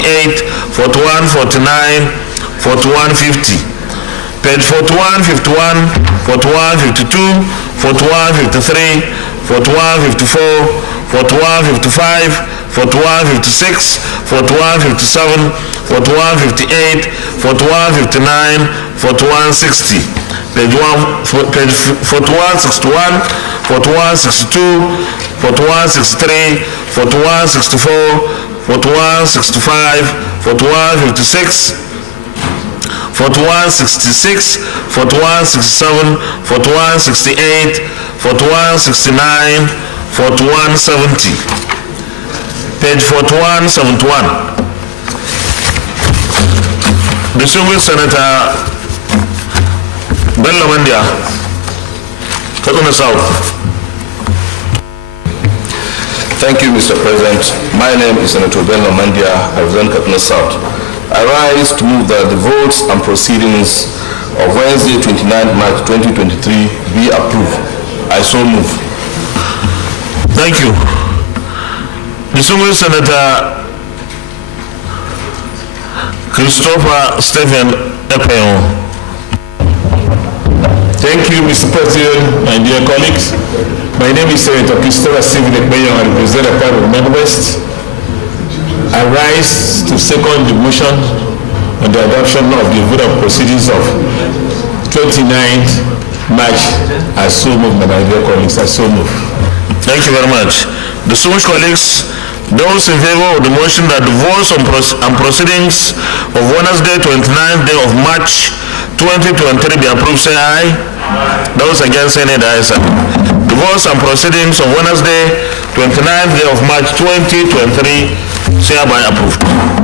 48, 41, 49, 41, 50. Page 41, 51, 41, 52, 41, 53, 41, 54, 41, 55, 41, 56, 41, 57, 41, 58, 41, 59, 41, 60. Page 41, 61, 41, 62, 41, 63, 41, 64, 41, 65, 41, 56, 41, 66, 41, 67, 41, 68, 41, 69, 41, 70. Page 41, 71. Distinguished Senator Bello Mandia, Kaduna South. Thank you, Mr. President. My name is Senator Bello Mandia. I represent Kaduna South. I rise to move that the votes and proceedings of Wednesday, 29 March 2023 be approved. I so move. Thank you. Distinguished Senator Christopher Stephen Epeon. Thank you, Mr. President, my dear colleagues. My name is Senator Christopher Stephen Epeon. I represent a part of Northwest. I rise to second the motion on the adoption of the vote of proceedings of 29th March. I so move, my dear colleagues. I so move. Thank you very much. Distinguished colleagues, those in favor of the motion that the votes and proceedings of Wednesday, 29th day of March 2023 be approved, say aye. Those against, say nay. The votes and proceedings of Wednesday, 29th day of March 2023 say hereby approved.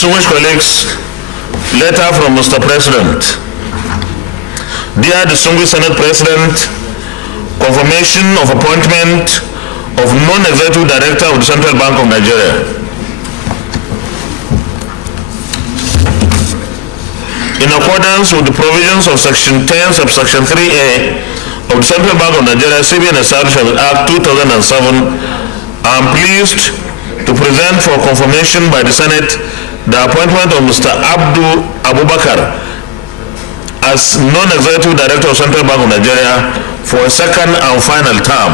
Distinguished colleagues, letter from Mr. President. Dear Distinguished Senate President, confirmation of appointment of non-executive director of the Central Bank of Nigeria. In accordance with the provisions of Section 10, subsection 3A of the Central Bank of Nigeria, CBN Establishment Act 2007, I am pleased to present for confirmation by the Senate the appointment of Mr. Abdul Abubakar as non-executive director of Central Bank of Nigeria for a second and final term.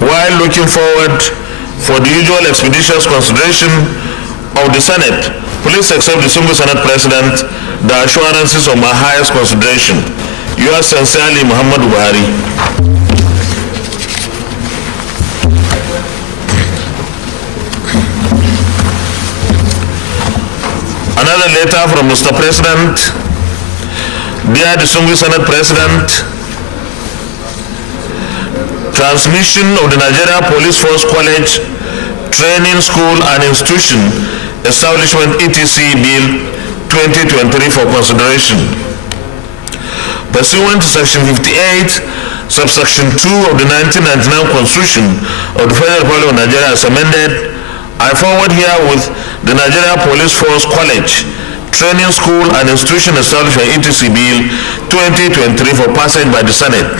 While looking forward for the usual expeditious consideration of the Senate, please accept the single Senate President the assurances of my highest consideration. Yours sincerely, Muhammadu Buhari. Another letter from Mr. President. Dear Distinguished Senate President, transmission of the Nigeria Police Force College, Training School and Institution Establishment ETC Bill 2023 for consideration. Pursuant to Section 58, subsection 2 of the 1999 Constitution of the Federal Republic of Nigeria as amended, I forward herewith the Nigeria Police Force College, Training School and Institution Establishment ETC Bill 2023 for passage by the Senate.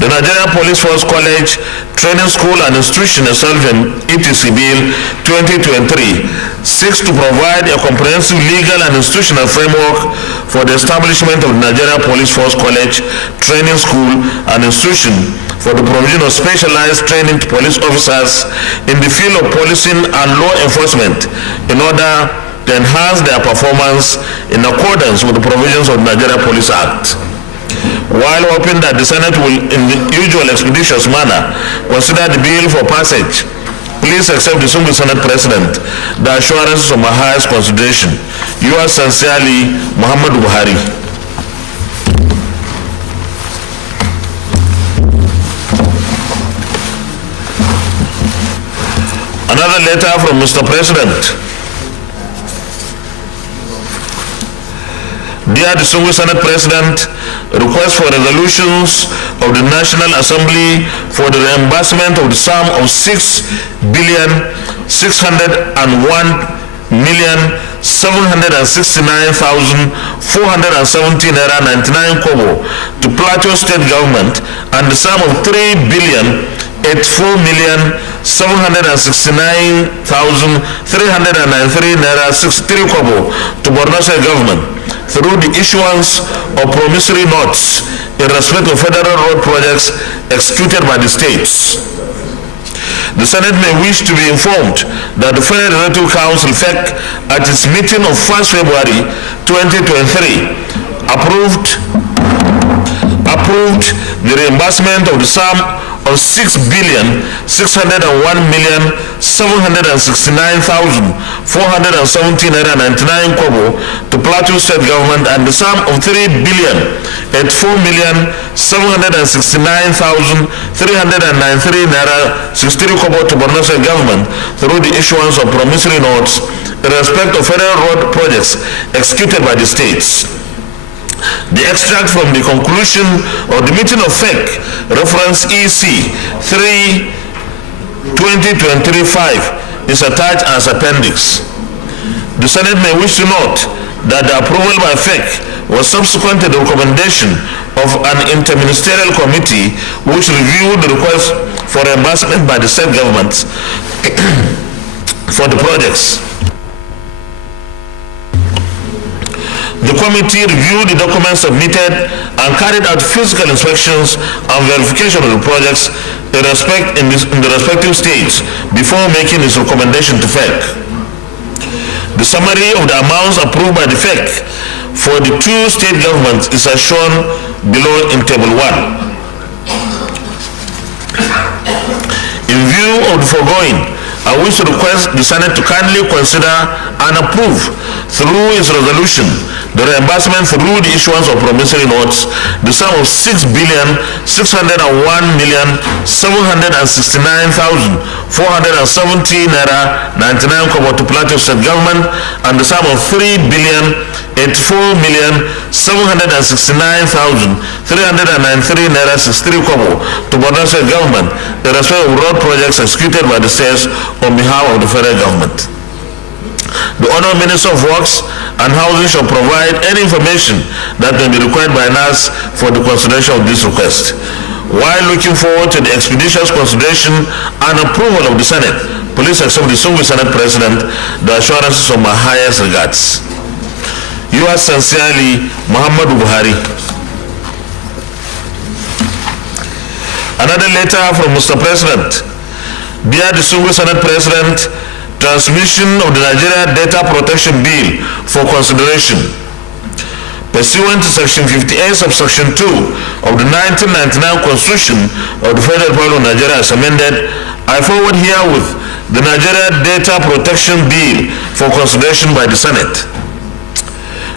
The Nigeria Police Force College, Training School and Institution Establishment ETC Bill 2023 seeks to provide a comprehensive legal and institutional framework for the establishment of the Nigeria Police Force College, Training School and Institution for the provision of specialized training to police officers in the field of policing and law enforcement in order to enhance their performance in accordance with the provisions of the Nigeria Police Act. While hoping that the Senate will, in the usual expeditious manner, consider the bill for passage, please accept the single Senate President the assurances of my highest consideration. Yours sincerely, Muhammadu Buhari. Another letter from Mr. President. Dear distinguished Senate President, request for resolutions of the National Assembly for the reimbursement of the sum of 6,601,769,470 naira 99 kobo to Plateau State Government and the sum of 3,084,769,393 naira 63 kobo to Borno State Government through the issuance of promissory notes in respect of federal road projects executed by the states. The Senate may wish to be informed that the Federal Executive Council, FEC, at its meeting of 1st February 2023, approved the reimbursement of the sum of 6,601,769,470 naira 99 kobo to Plateau State Government and the sum of 3,084,769,393 naira 63 kobo to Borno State Government through the issuance of promissory notes in respect of federal road projects executed by the states. The extract from the conclusion of the meeting of FEC, reference EC 3/2023-5, is attached as appendix. The Senate may wish to note that the approval by FEC was subsequent to the recommendation of an interministerial committee which reviewed the request for reimbursement by the state governments for the projects. The committee reviewed the documents submitted and carried out physical inspections and verification of the projects in the respective states before making its recommendation to FEC. The summary of the amounts approved by the FEC for the two state governments is as shown below in Table 1. In view of the foregoing, I wish to request the Senate to kindly consider and approve through its resolution the reimbursement through the issuance of promissory notes, the sum of 6,601,769,470 naira 99 kobo to Plateau State Government and the sum of 3,084,769,393 naira 63 kobo to Borno State Government in respect of road projects executed by the states on behalf of the federal government. The Honorable Minister of Works and Housing shall provide any information that may be required by us for the consideration of this request. While looking forward to the expeditious consideration and approval of the Senate, please accept the distinguished Senate President the assurances of my highest regards. Yours sincerely, Muhammadu Buhari. Another letter from Mr. President. Dear distinguished Senate President, transmission of the Nigeria Data Protection Bill for consideration. Pursuant to Section 58, Subsection 2 of the 1999 Constitution of the Federal Republic of Nigeria as amended, I forward herewith the Nigeria Data Protection Bill for consideration by the Senate.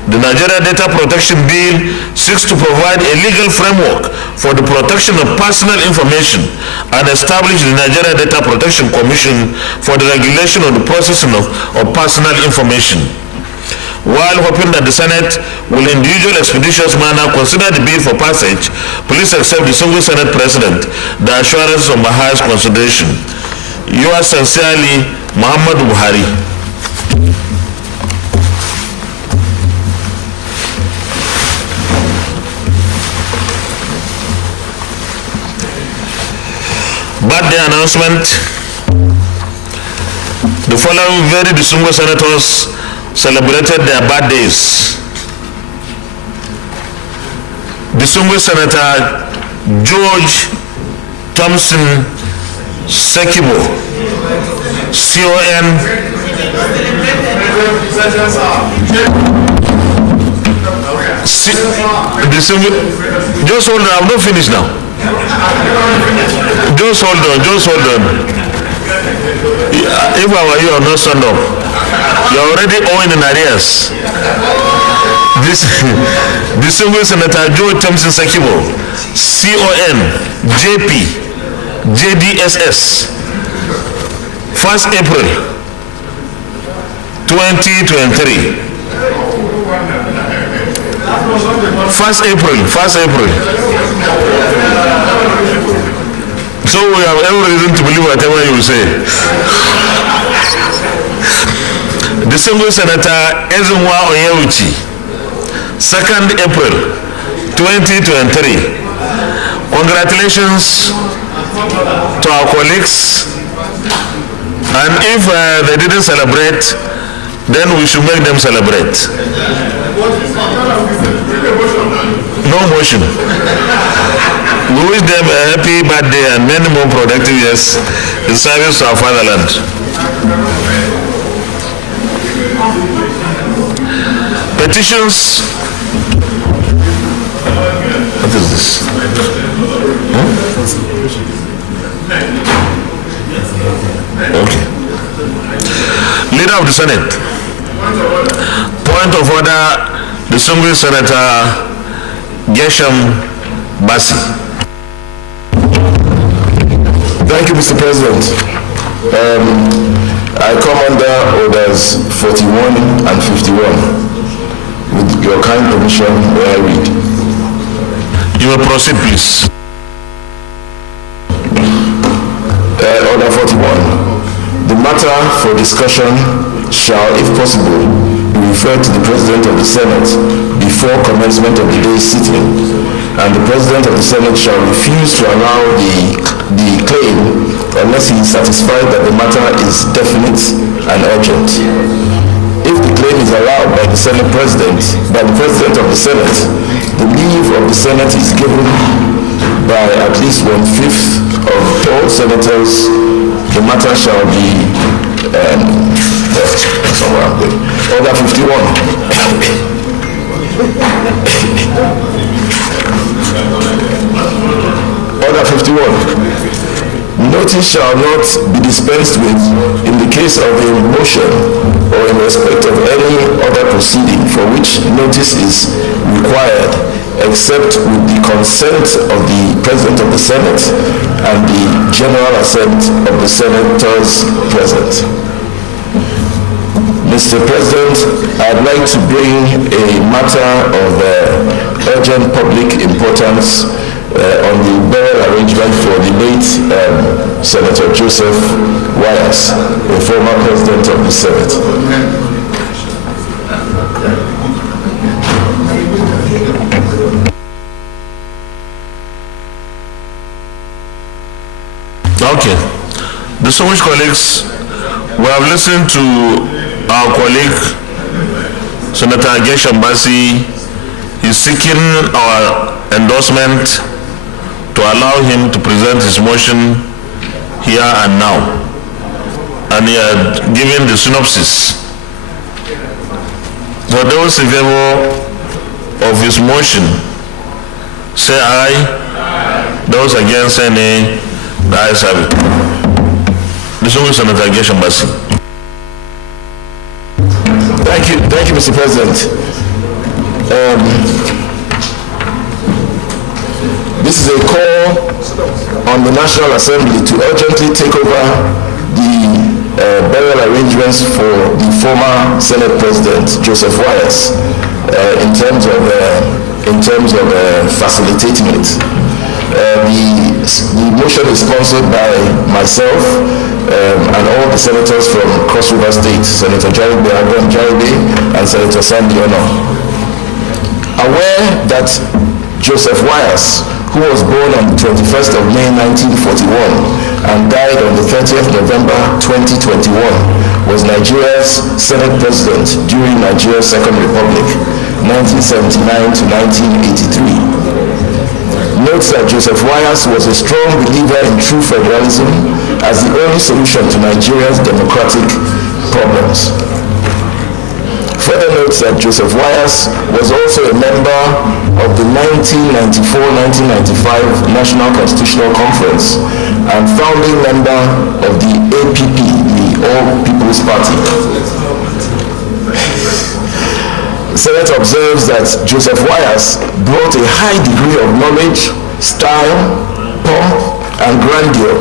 The Nigeria Data Protection Bill seeks to provide a legal framework for the protection of personal information and establish the Nigeria Data Protection Commission for the regulation of the processing of personal information. While hoping that the Senate will in the usual expeditious manner consider the bill for passage, please accept the single Senate President the assurance of my highest consideration. Yours sincerely, Muhammadu Buhari. Birthday announcement. The following very distinguished senators celebrated their birthdays. Distinguished Senator George Thompson Sekibo, CON. Just hold on, I'm not finished now. Just hold on. If I were you, I'll not stand up. You're already owing in arrears. This distinguished Senator George Thompson Sekibo, CON, JP, JDSS, 1st April 2023. 1st April. So we have every reason to believe whatever you say. Distinguished Senator Ezenwa Onyewuchi, 2nd April 2023. Congratulations to our colleagues, and if they didn't celebrate, then we should make them celebrate. No motion. We wish them a happy birthday and many more productive years in service to our fatherland. Petitions. What is this? Okay. Leader of the Senate. Point of order, distinguished Senator Gesham Basi. Thank you, Mr. President. I come under orders 41 and 51. With your kind permission, may I read? You will proceed, please. Order 41. The matter for discussion shall, if possible, be referred to the President of the Senate before commencement of the day's sitting, and the President of the Senate shall refuse to allow the claim unless he is satisfied that the matter is definite and urgent. If the claim is allowed by the Senate President, by the President of the Senate, the leave of the Senate is given by at least 1/5 of all senators. The matter shall be Order 51. Order 51. Notice shall not be dispensed with in the case of a motion or in respect of any other proceeding for which notice is required, except with the consent of the President of the Senate and the general assent of the senators present. Mr. President, I'd like to bring a matter of urgent public importance on the burial arrangement for the late Senator Joseph Wyers, a former President of the Senate. Okay. Distinguished colleagues, we have listened to our colleague, Senator Gesham Basi. He's seeking our endorsement to allow him to present his motion here and now. And he had given the synopsis. For those in favor of his motion, say aye. Those against, say nay. The ayes have it. Distinguished Senator Gesham Basi. Thank you, Mr. President. This is a call on the National Assembly to urgently take over the burial arrangements for the former Senate President Joseph Wyers in terms of facilitating it. The motion is sponsored by myself and all the senators from Cross River State, Senator Jaribe Agon Jaribe and Senator Sandy Ono. Aware that Joseph Wyers, who was born on the 21st of May 1941 and died on the 30th November 2021, was Nigeria's Senate President during Nigeria's Second Republic, 1979 to 1983. Notes that Joseph Wyers was a strong believer in true federalism as the only solution to Nigeria's democratic problems. Further notes that Joseph Wyers was also a member of the 1994-1995 National Constitutional Conference and founding member of the APP, the All People's Party. The Senate observes that Joseph Wyers brought a high degree of knowledge, style, pomp, and grandeur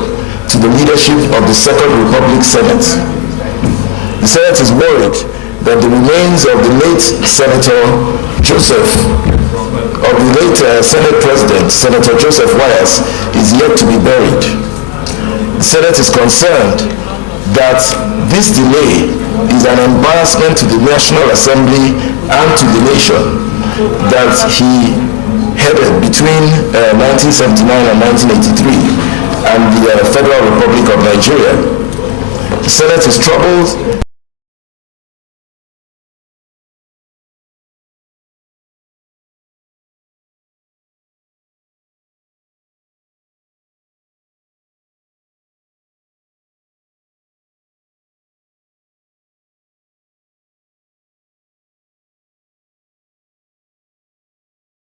to the leadership of the Second Republic Senate. The Senate is worried that the remains of the late Senator Joseph, of the late Senate President, Senator Joseph Wyas, is yet to be buried. The Senate is concerned that this delay is an embarrassment to the National Assembly and to the nation that he headed between 1979 and 1983 and the Federal Republic of Nigeria. The Senate is troubled